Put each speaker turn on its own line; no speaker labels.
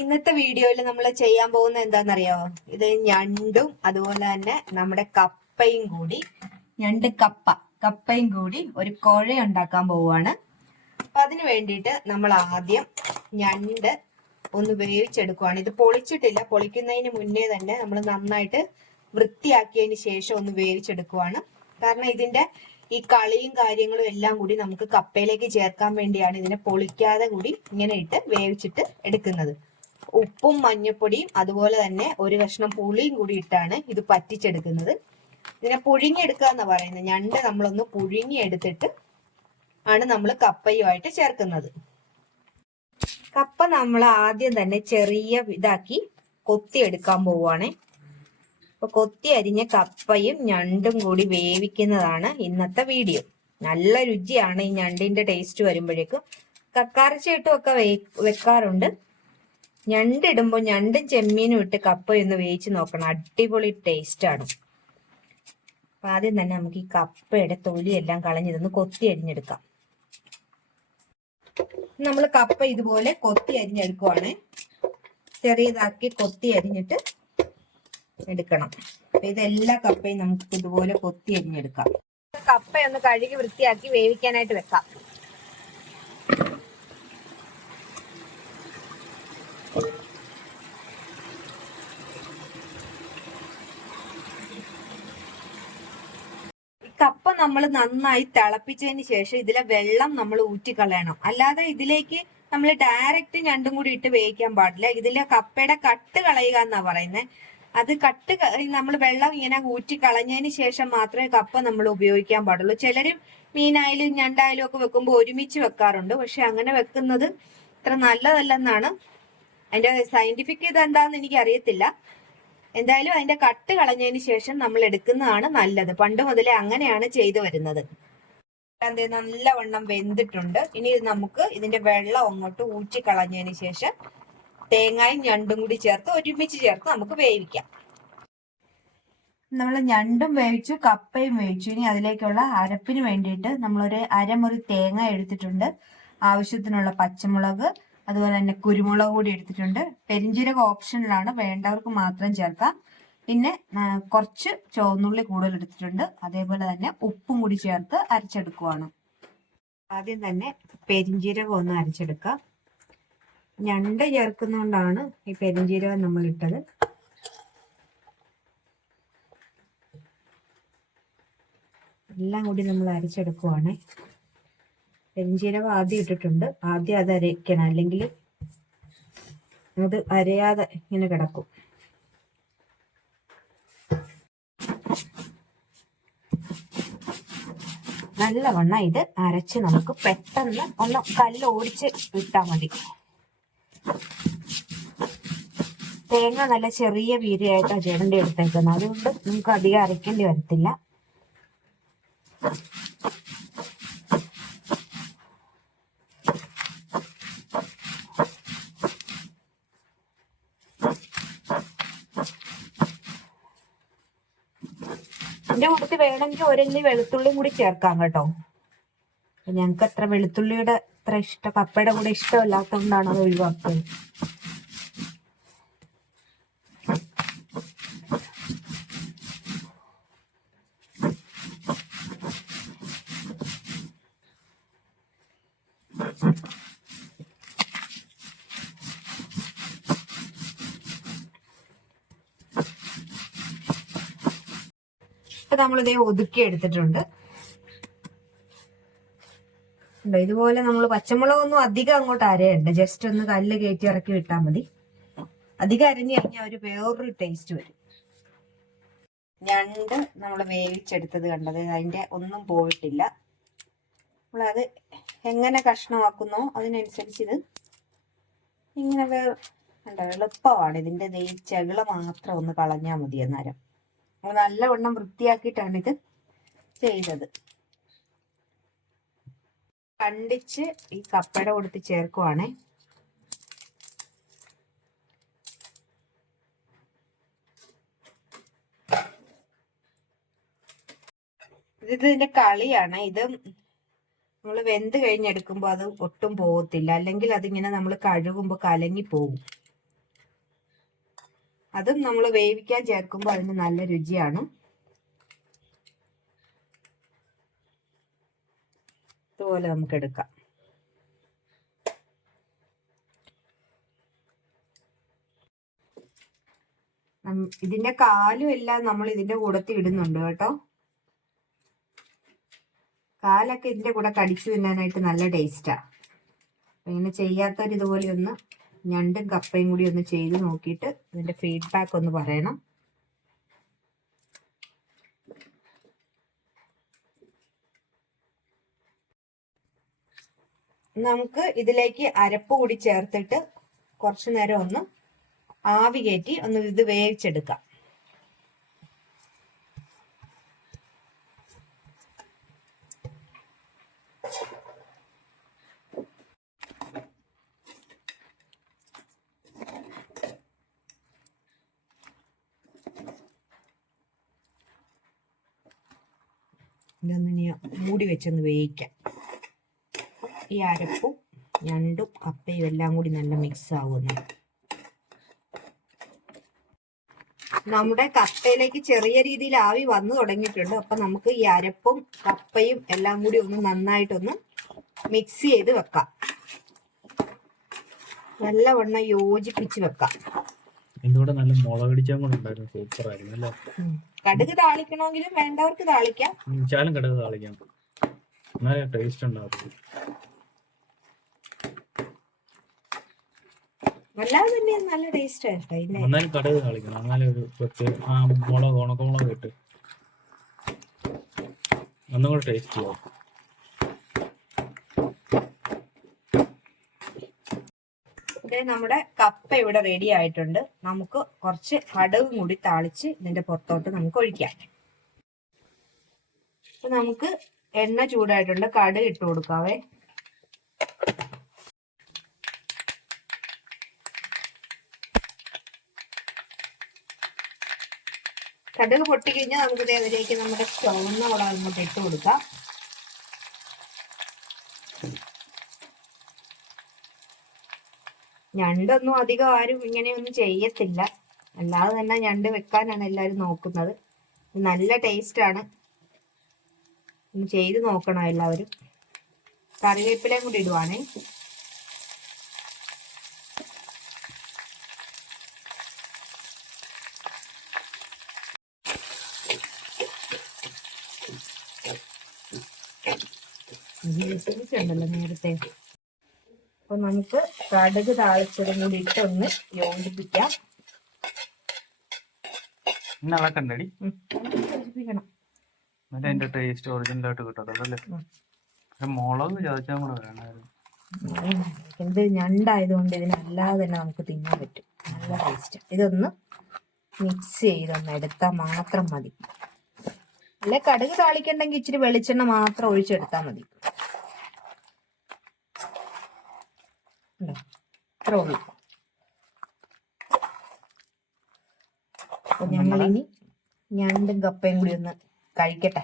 ഇന്നത്തെ വീഡിയോയിൽ നമ്മൾ ചെയ്യാൻ പോകുന്ന എന്താണെന്നറിയോ? ഇത് ഞണ്ടും അതുപോലെ തന്നെ നമ്മുടെ കപ്പയും കൂടി ഞണ്ട് കപ്പ കപ്പയും കൂടി ഒരു കുഴ ഉണ്ടാക്കാൻ പോവുകയാണ്. അപ്പൊ അതിന് വേണ്ടിയിട്ട് നമ്മൾ ആദ്യം ഞണ്ട് ഒന്ന് വേവിച്ചെടുക്കുവാണ്. ഇത് പൊളിച്ചിട്ടില്ല. പൊളിക്കുന്നതിന് മുന്നേ തന്നെ നമ്മൾ നന്നായിട്ട് വൃത്തിയാക്കിയതിന് ശേഷം ഒന്ന് വേവിച്ചെടുക്കുവാണ്. കാരണം ഇതിന്റെ ഈ കളിയും കാര്യങ്ങളും എല്ലാം കൂടി നമുക്ക് കപ്പയിലേക്ക് ചേർക്കാൻ വേണ്ടിയാണ് ഇതിനെ പൊളിക്കാതെ കൂടി ഇങ്ങനെ ഇട്ട് വേവിച്ചിട്ട് എടുക്കുന്നത്. ഉപ്പും മഞ്ഞപ്പൊടിയും അതുപോലെ തന്നെ ഒരു കഷ്ണം പുളിയും കൂടി ഇട്ടാണ് ഇത് പറ്റിച്ചെടുക്കുന്നത്. ഇതിനെ പുഴുങ്ങിയെടുക്കുക എന്ന് പറയുന്നത്. ഞണ്ട് നമ്മളൊന്ന് പുഴുങ്ങിയെടുത്തിട്ട് ആണ് നമ്മൾ കപ്പയുമായിട്ട് ചേർക്കുന്നത്. കപ്പ നമ്മൾ ആദ്യം തന്നെ ചെറിയ ഇതാക്കി കൊത്തി എടുക്കാൻ പോവുകയാണേ അപ്പൊ കൊത്തി അരിഞ്ഞ കപ്പയും ഞണ്ടും കൂടി വേവിക്കുന്നതാണ് ഇന്നത്തെ വീഡിയോ. നല്ല രുചിയാണ് ഈ ഞണ്ടിന്റെ ടേസ്റ്റ് വരുമ്പോഴേക്കും. കക്കാരച്ചേട്ടും ഒക്കെ വെക്കാറുണ്ട്. ഞണ്ടിടുമ്പോൾ ഞണ്ടും ചെമ്മീനും ഇട്ട് കപ്പയൊന്ന് വേവിച്ച് നോക്കണം. അടിപൊളി ടേസ്റ്റ് ആണ്. അപ്പൊ ആദ്യം തന്നെ നമുക്ക് ഈ കപ്പയുടെ തൊലിയെല്ലാം കളഞ്ഞിതൊന്ന് കൊത്തി അരിഞ്ഞെടുക്കാം. നമ്മൾ കപ്പ ഇതുപോലെ കൊത്തി അരിഞ്ഞെടുക്കുവാണ്. ചെറിയതാക്കി കൊത്തി അരിഞ്ഞിട്ട് എടുക്കണം. അപ്പൊ ഇതെല്ലാ കപ്പയും നമുക്ക് ഇതുപോലെ കൊത്തി അരിഞ്ഞെടുക്കാം. കപ്പയൊന്ന് കഴുകി വൃത്തിയാക്കി വേവിക്കാനായിട്ട് വെക്കാം. കപ്പ നമ്മൾ നന്നായി തിളപ്പിച്ചതിന് ശേഷം ഇതിലെ വെള്ളം നമ്മൾ ഊറ്റിക്കളയണം. അല്ലാതെ ഇതിലേക്ക് നമ്മൾ ഡയറക്റ്റ് ഞണ്ടും കൂടി ഇട്ട് വേവിക്കാൻ പാടില്ല. ഇതിലെ കപ്പയുടെ കട്ട് കളയുക എന്നാ പറയുന്നത് അത് കട്ട് നമ്മൾ വെള്ളം ഇങ്ങനെ ഊറ്റി കളഞ്ഞതിന് ശേഷം മാത്രമേ കപ്പ നമ്മൾ ഉപയോഗിക്കാൻ പാടുള്ളൂ. ചിലരും മീനായാലും ഞണ്ടായാലും ഒക്കെ വെക്കുമ്പോൾ ഒരുമിച്ച് വെക്കാറുണ്ട്. പക്ഷെ അങ്ങനെ വെക്കുന്നത് ഇത്ര നല്ലതല്ലെന്നാണ് അതിന്റെ സയന്റിഫിക് ഇത് എന്താന്ന് എനിക്ക് അറിയത്തില്ല എന്തായാലും അതിന്റെ കട്ട് കളഞ്ഞതിന് ശേഷം നമ്മൾ എടുക്കുന്നതാണ് നല്ലത്. പണ്ട് മുതലേ അങ്ങനെയാണ് ചെയ്തു വരുന്നത്. നല്ലവണ്ണം വെന്തിട്ടുണ്ട്. ഇനി നമുക്ക് ഇതിന്റെ വെള്ളം അങ്ങോട്ട് ഊറ്റി കളഞ്ഞതിന് ശേഷം തേങ്ങയും ഞണ്ടും കൂടി ചേർത്ത് ഒരുമിച്ച് ചേർത്ത് നമുക്ക് വേവിക്കാം. നമ്മൾ ഞണ്ടും വേവിച്ചു കപ്പയും വേവിച്ചു. ഇനി അതിലേക്കുള്ള അരപ്പിന് വേണ്ടിയിട്ട് നമ്മളൊരു അരമുറി തേങ്ങ എടുത്തിട്ടുണ്ട്. ആവശ്യത്തിനുള്ള പച്ചമുളക് അതുപോലെ തന്നെ കുരുമുളക് കൂടി എടുത്തിട്ടുണ്ട്. പെരിഞ്ചീരകം ഓപ്ഷനിലാണ്. വേണ്ടവർക്ക് മാത്രം ചേർക്കാം. പിന്നെ കുറച്ച് ചുവന്നുള്ളി കൂടുതൽ എടുത്തിട്ടുണ്ട്. അതേപോലെ തന്നെ ഉപ്പും കൂടി ചേർത്ത് അരച്ചെടുക്കുവാണ്. ആദ്യം തന്നെ പെരിഞ്ചീരകം ഒന്ന് അരച്ചെടുക്കാം ഞണ്ട് ചേർക്കുന്നതുകൊണ്ടാണ് ഈ പെരിഞ്ചീരകം നമ്മൾ ഇട്ടത്. എല്ലാം കൂടി നമ്മൾ അരച്ചെടുക്കുവാണ്. പെരിഞ്ചീരകം ആദ്യം ഇട്ടിട്ടുണ്ട്. ആദ്യം അത് അരയ്ക്കണം. അല്ലെങ്കിൽ അത് അരയാതെ ഇങ്ങനെ കിടക്കും. നല്ലവണ്ണം ഇത് അരച്ച് നമുക്ക് പെട്ടെന്ന് ഒന്ന് കല്ല് ഓടിച്ച് ഇട്ടാൽ മതി. തേങ്ങ നല്ല ചെറിയ വീതിയായിട്ടാണ് ചേടേണ്ടി എടുത്തേക്കുന്നത് അതുകൊണ്ട് നമുക്ക് അധികം അരയ്ക്കേണ്ടി വരത്തില്ല. ഇതിന്റെ കൂട്ടത്തിൽ വേണമെങ്കിൽ ഒരല്ലി വെളുത്തുള്ളിയും കൂടി ചേർക്കാം കേട്ടോ. ഞങ്ങൾക്ക് അത്ര വെളുത്തുള്ളിയുടെ അത്ര ഇഷ്ടം കപ്പയുടെ കൂടെ ഇഷ്ടമല്ലാത്തതുകൊണ്ടാണ് അത് ഒഴിവാക്കിയത്. ഇപ്പൊ നമ്മളിതേ ഒതുക്കി എടുത്തിട്ടുണ്ട്. ഇതുപോലെ നമ്മൾ പച്ചമുളകൊന്നും അധികം അങ്ങോട്ട് അരയണ്ട. ജസ്റ്റ് ഒന്ന് കല്ല് കയറ്റി ഇറക്കി വിട്ടാൽ മതി. അധികം അരഞ്ഞു കഴിഞ്ഞാൽ ഒരു വേറൊരു ടേസ്റ്റ് വരും. ഞണ്ട് നമ്മൾ വേവിച്ചെടുത്തത് കണ്ടത്. അതിന്റെ ഒന്നും പോയിട്ടില്ല. നമ്മളത് എങ്ങനെ കഷ്ണമാക്കുന്നോ അതിനനുസരിച്ച് ഇത് ഇങ്ങനെ വേ എളുപ്പമാണ്. ഇതിന്റെ ഈ മാത്രം ഒന്ന് കളഞ്ഞാൽ മതി അന്നേരം. നല്ലവണ്ണം വൃത്തിയാക്കിയിട്ടാണ് ഇത് ചെയ്തത്. കണ്ടിച്ച് ഈ കപ്പട കൊടുത്ത് ചേർക്കുവാണേ. ഇത് ഇതിന്റെ കളിയാണ്. ഇത് നമ്മൾ വെന്ത് കഴിഞ്ഞെടുക്കുമ്പോൾ അത് ഒട്ടും പോകത്തില്ല. അല്ലെങ്കിൽ അതിങ്ങനെ നമ്മൾ കഴുകുമ്പോൾ കലങ്ങി പോകും അതും നമ്മൾ വേവിക്കാൻ ചേർക്കുമ്പോൾ അതിന് നല്ല രുചിയാണ്. ഇതുപോലെ നമുക്ക് എടുക്കാം. ഇതിന്റെ കാലും എല്ലാം നമ്മൾ ഇതിന്റെ കൂടത്തിൽ ഇടുന്നുണ്ട് കേട്ടോ. കാലൊക്കെ ഇതിന്റെ കൂടെ കടിച്ചു തിന്നാനായിട്ട് നല്ല ടേസ്റ്റാ. ഇങ്ങനെ ചെയ്യാത്തവരിതുപോലെ ഒന്ന് ഞണ്ടും കപ്പയും കൂടി ഒന്ന് ചെയ്ത് നോക്കിയിട്ട് അതിന്റെ ഫീഡ്ബാക്ക് ഒന്ന് പറയണം. നമുക്ക് ഇതിലേക്ക് അരപ്പ് കൂടി ചേർത്തിട്ട് കുറച്ചു നേരം ഒന്ന് ആവി കയറ്റി ഒന്ന് ഇത് വേവിച്ചെടുക്കാം. ഇതൊന്ന് ഇനി മൂടി വെച്ചൊന്ന് വേവിക്കാം. ഈ അരപ്പും ഞണ്ടും കപ്പയും എല്ലാം കൂടി നല്ല മിക്സ് ആവുന്നു നമ്മുടെ കപ്പയിലേക്ക് ചെറിയ രീതിയിൽ ആവി വന്നു തുടങ്ങിയിട്ടുണ്ട്. അപ്പൊ നമുക്ക് ഈ അരപ്പും കപ്പയും എല്ലാം കൂടി ഒന്ന് നന്നായിട്ടൊന്ന് മിക്സ് ചെയ്ത് വെക്കാം. നല്ലവണ്ണം യോജിപ്പിച്ച് വെക്കാം.
ഇതിന്റെ കൂടെ നല്ല മുളകടിച്ചാൽ കൂടെ ഉണ്ടായിരുന്നു. സൂപ്പർ ആയിരുന്നു അല്ലേ?
കടുക് താളിക്കണമെങ്കിലും വേണ്ടവർക്ക് താളിക്കാം.
ചാലും കടുക് താളിക്കാം. നല്ല ടേസ്റ്റ് ഉണ്ടാവും
അല്ലാതെ തന്നെ നല്ല ടേസ്റ്റ്
എന്നാലും കടക് താളിക്കണം. എന്നാലേ ഒരു പ്രത്യേക ആ മുളക് ഉണക്കമുളക് ഇട്ട്. ഒന്നും കൂടെ ടേസ്റ്റ് ചെയ്യാം
ദേ നമ്മുടെ കപ്പ ഇവിടെ റെഡി ആയിട്ടുണ്ട്. നമുക്ക് കുറച്ച് കടുകും കൂടി താളിച്ച് ഇതിന്റെ പുറത്തോട്ട് നമുക്ക് ഒഴിക്കാം. അപ്പൊ നമുക്ക് എണ്ണ ചൂടായിട്ടുണ്ട്. കടുക് ഇട്ട് കൊടുക്കാവേ. കടുക് പൊട്ടിക്കഴിഞ്ഞാൽ നമുക്ക് അതിലേക്ക് നമ്മുടെ ചുവന്ന മുളക് അങ്ങോട്ട് ഇട്ട് കൊടുക്കാം. ഞണ്ടൊന്നും അധികം ആരും ഇങ്ങനെയൊന്നും ചെയ്യത്തില്ല. അല്ലാതെ തന്നെ ഞണ്ട് വെക്കാനാണ് എല്ലാവരും നോക്കുന്നത്. നല്ല ടേസ്റ്റ് ആണ്. ഒന്ന് ചെയ്ത് നോക്കണം എല്ലാവരും. കറിവേപ്പിലയും കൂടി ഇടുവാണേ. ഉണ്ടല്ലോ നേരത്തെ. അപ്പൊ നമുക്ക് കടുക് താളിച്ചതും കൂടി ഇട്ടൊന്ന് യോജിപ്പിക്കാം.
ഇളക്കണ്ടടി എന്നിട്ട് അതിന്റെ ടേസ്റ്റ് ഒറിജിനൽ ആയിട്ട് കിട്ടത്തുള്ളൂ അല്ലേ
ഉം.
പക്ഷെ മുളക് ചതച്ചാൽ കൂടെ വേണമായിരുന്നു.
ഉം. ഇത് ഞണ്ടായതുകൊണ്ട് ഇതിനല്ലാതെ തന്നെ നമുക്ക് തിന്നാൻ പറ്റും. നല്ല ടേസ്റ്റ് ഇതൊന്ന് മിക്സ് ചെയ്തൊന്ന് എടുത്താൽ മാത്രം മതി. അല്ലെ കടുക് താളിക്കണ്ടെങ്കിൽ ഇച്ചിരി വെളിച്ചെണ്ണ മാത്രം ഒഴിച്ചെടുത്താൽ മതി. ഉണ്ടോ? ഇത്രേ ഉള്ളൂ ഞങ്ങളിനി ഞണ്ടും കപ്പയും കൂടി ഒന്ന് കഴിക്കട്ടെ